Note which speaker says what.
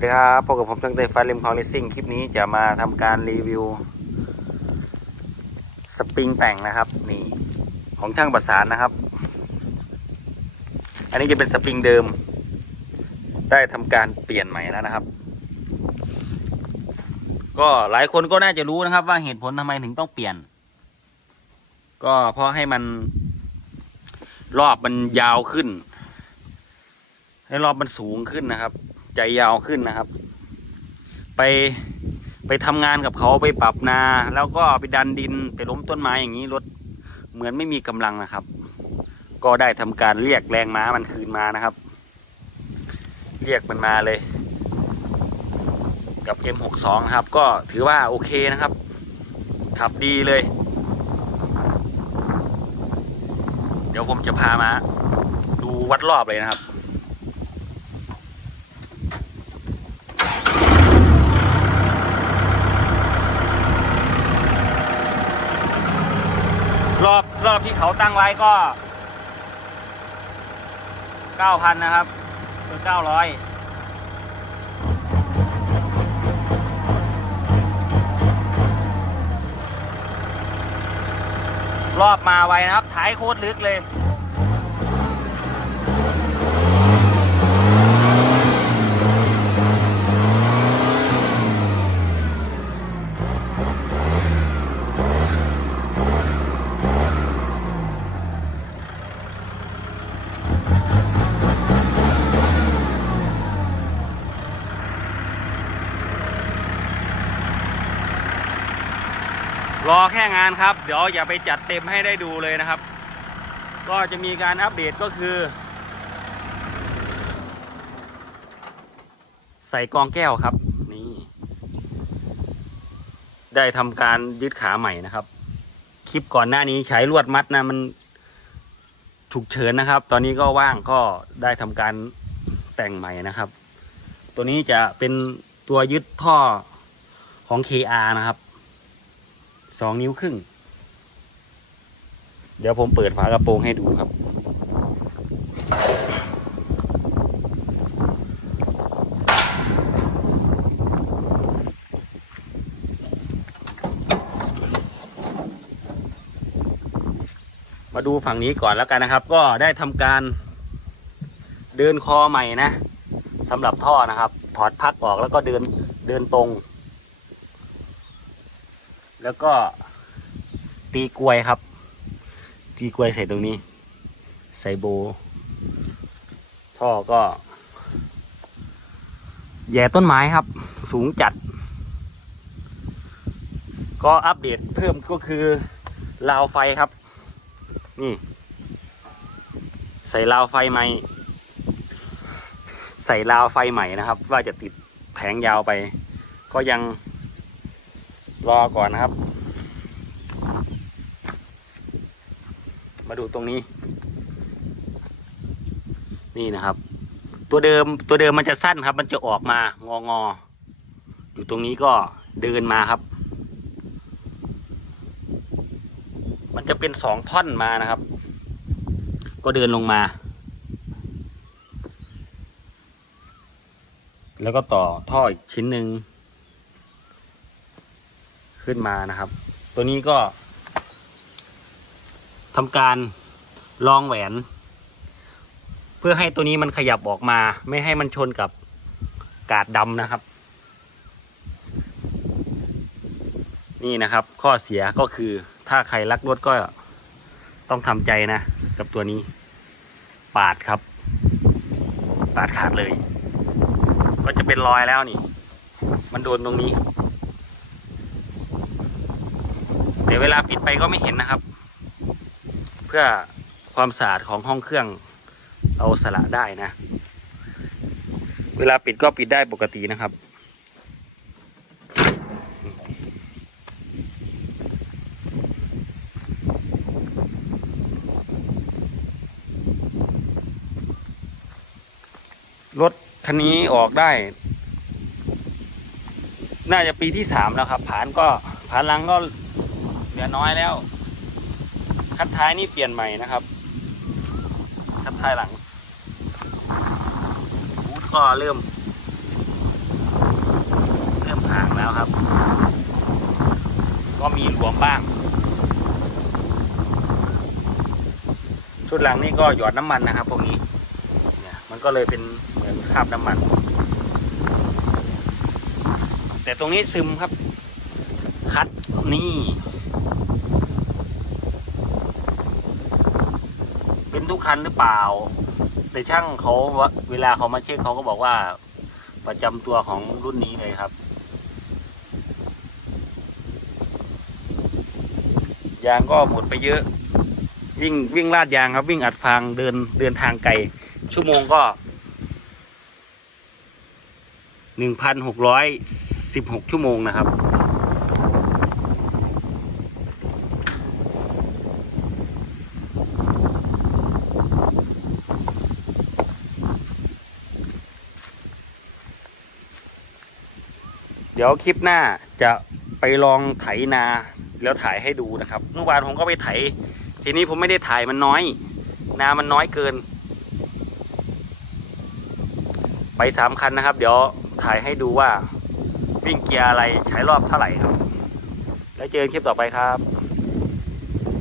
Speaker 1: วัสดีครับพบกับผมตั้งแต่ฟ้าริมคลองเลสซิ่งคลิปนี้จะมาทำการรีวิว สปริงแต่งนะครับ นี่ของช่างประสานนะครับ อันนี้จะเป็นสปริงเดิม ได้ทำการเปลี่ยนใหม่แล้วนะครับ ก็หลายคนก็น่าจะรู้นะครับ ว่าเหตุผลทำไมถึงต้องเปลี่ยน ก็เพราะให้มันรอบมันยาวขึ้น ให้รอบมันสูงขึ้นนะครับ ใจยาวขึ้นนะครับ ไปไปทำงานกับเขาไปปรับนา แล้วก็ไปดันดินไปล้มต้นไม้อย่างนี้รถเหมือนไม่มีกำลังนะครับ ก็ได้ทำการเรียกแรงม้ามันคืนมานะครับ เรียกมันมาเลย กับ M62 นะครับ ก็ถือว่าโอเคนะครับ ขับดีเลย เดี๋ยวผมจะพามา ดูวัดรอบเลยนะครับ รอบที่เขาตั้งไว้ก็เก้าพันนะครับคือเก้าร้อยรอบมาไวนะครับ ท้ายโคตรลึกเลย รอแค่งานครับ เดี๋ยวอย่าไปจัดเต็มให้ได้ดูเลยนะครับ ก็จะมีการอัปเดตก็คือ ใส่กองแก้วครับ นี่ ได้ทำการยึดขาใหม่นะครับ คลิปก่อนหน้านี้ใช้ลวดมัดนะมันฉุกเฉินนะครับ ตอนนี้ก็ว่างก็ได้ทำการแต่งใหม่นะครับ ตัวนี้จะเป็นตัวยึดท่อของ KR นะครับ สองนิ้วครึ่ง เดี๋ยวผมเปิดฝากระโปรงให้ดูครับ มาดูฝั่งนี้ก่อนแล้วกันนะครับ ก็ได้ทำการเดินคอใหม่นะสำหรับท่อนะครับ ถอดพักออกแล้วก็เดินเดินตรง แล้วก็ตีกลวยครับ ตีกลวยใส่ตรงนี้ ใส่โบท่อก็แย่ต้นไม้ครับ สูงจัด ก็อัปเดตเพิ่มก็คือราวไฟครับ นี่ ใส่ราวไฟใหม่ ใส่ราวไฟใหม่นะครับ ว่าจะติดแผงยาวไป ก็ยัง รอก่อนนะครับ มาดูตรงนี้ นี่นะครับ ตัวเดิมตัวเดิมมันจะสั้นครับ มันจะออกมางองออยู่ตรงนี้ก็เดินมาครับ มันจะเป็นสองท่อนมานะครับ ก็เดินลงมา แล้วก็ต่อท่ออีกชิ้นหนึ่ง ขึ้นมานะครับ ตัวนี้ก็ทำการลองแหวน เพื่อให้ตัวนี้มันขยับออกมา ไม่ให้มันชนกับกาดดำนะครับ นี่นะครับ ข้อเสียก็คือถ้าใครรักรถก็ต้องทำใจนะ กับตัวนี้ ปาดครับ ปาดขาดเลย ก็จะเป็นรอยแล้วนี่ มันโดนตรงนี้ แต่ เวลาปิดไปก็ไม่เห็นนะครับ เพื่อความสะอาดของห้องเครื่องเอาสละได้นะ เวลาปิดก็ปิดได้ปกตินะครับรถคันนี้ออกได้ น่าจะปีที่สามแล้วครับผ่านก็ผ่านลังก็ ลือน้อยแล้ว คัดท้ายนี่เปลี่ยนใหม่นะครับ คัดท้ายหลังบูทก็เริ่มห่างแล้วครับ ก็มีหลวมบ้าง ชุดหลังนี่ก็หยอดน้ำมันนะครับพวกนี้เนี่ยมันก็เลยเป็นเหมือนคราบน้ำมัน แต่ตรงนี้ซึมครับ คัดนี่ เป็นทุกคันหรือเปล่า แต่ช่างเขาว่าเวลาเขามาเช็คเขาก็บอกว่า ประจำตัวของรุ่นนี้เลยครับยางก็หมดไปเยอะ วิ่งวิ่งลาดยางครับ วิ่งอัดฟางเดินเดินทางไกลชั่วโมงก็หนึ่งพันหกร้อยสิบหกชั่วโมงนะครับ ดี๋ยวคลิปหน้าจะไปลองไถนาแล้วถ่ายให้ดูนะครับ เมื่อวานผมก็ไปไถ ทีนี้ผมไม่ได้ถ่ายมันน้อย นามันน้อยเกิน ไปสามคันนะครับ เดี๋ยวถ่ายให้ดูว่าวิ่งเกียร์อะไรใช้รอบเท่าไหร่ครับ แล้วเจอกันคลิปต่อไปครับ